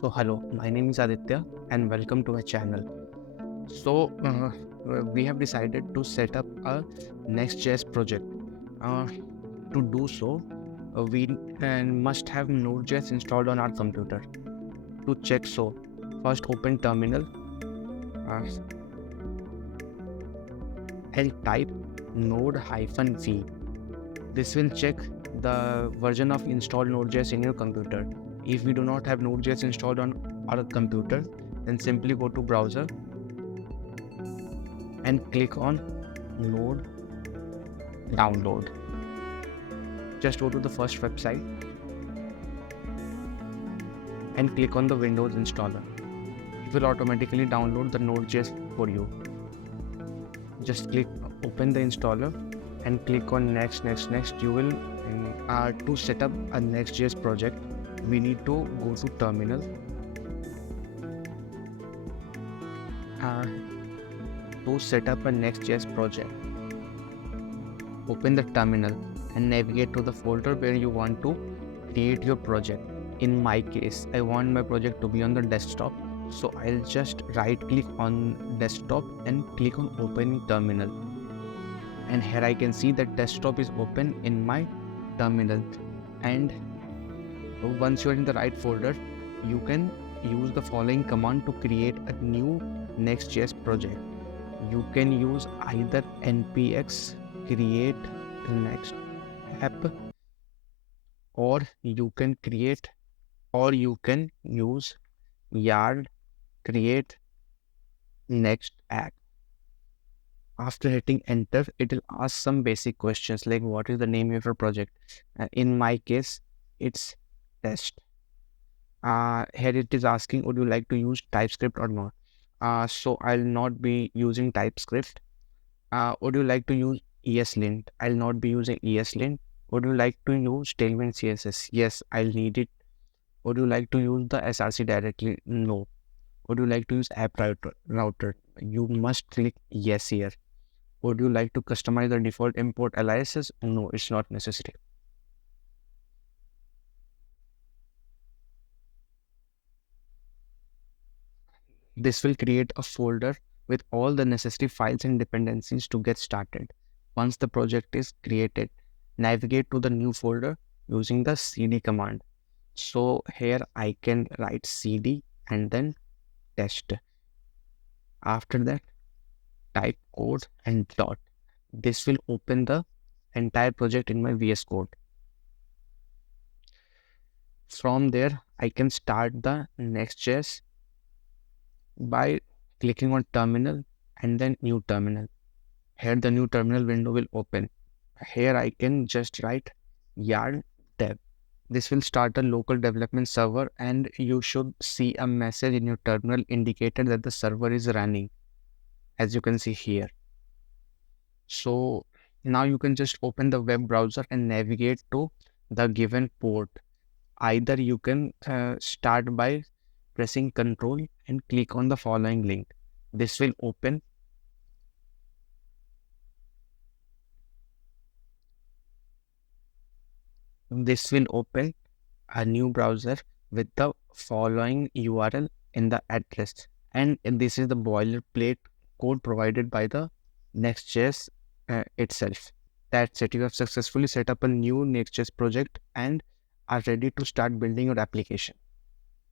So hello, my name is Aditya and welcome to my channel. We have decided to set up a Next.js project. Uh, to do so, we must have Node.js installed on our computer. To check so, first open terminal uh, and type node-v. This will check the version of installed Node.js in your computer. If we do not have Node.js installed on our computer, then simply go to browser and click on Node download. Just go to the first website and click on the Windows installer. It will automatically download the Node.js for you. Just click open the installer and click on next. You will to set up a Next.js project, we need to go to terminal. To set up a Next.js project, open the terminal and navigate to the folder where you want to create your project. In my case, I want my project to be on the desktop, so I'll just right click on desktop and click on open terminal, and here I can see that desktop is open in my terminal. And once you're in the right folder, you can use the following command to create a new Next.js project. You can use either npx create next app, or you can use yard create next app. After hitting enter, it will ask some basic questions like what is the name of your project. In my case, it's test. Here it is asking, would you like to use TypeScript or not? So I'll not be using TypeScript. Would you like to use ESLint? I'll not be using ESLint. Would you like to use TailwindCSS? Yes, I'll need it. Would you like to use the SRC directly? No. Would you like to use app router? You must click yes here. Would you like to customize the default import aliases? No, it's not necessary. This will create a folder with all the necessary files and dependencies to get started. Once the project is created, navigate to the new folder using the cd command. So here I can write cd and then test. After that, type code and dot. This will open the entire project in my VS Code. From there, I can start the Next.js by clicking on terminal and then new terminal. Here the new terminal window will open. Here I can just write yarn dev. This will start a local development server, and you should see a message in your terminal indicated that the server is running, as you can see here. So now you can just open the web browser and navigate to the given port. Either you can start by pressing Ctrl and click on the following link. This will open a new browser with the following URL in the address, and this is the boilerplate code provided by the Next.js itself. That's it. You have successfully set up a new Next.js project and are ready to start building your application.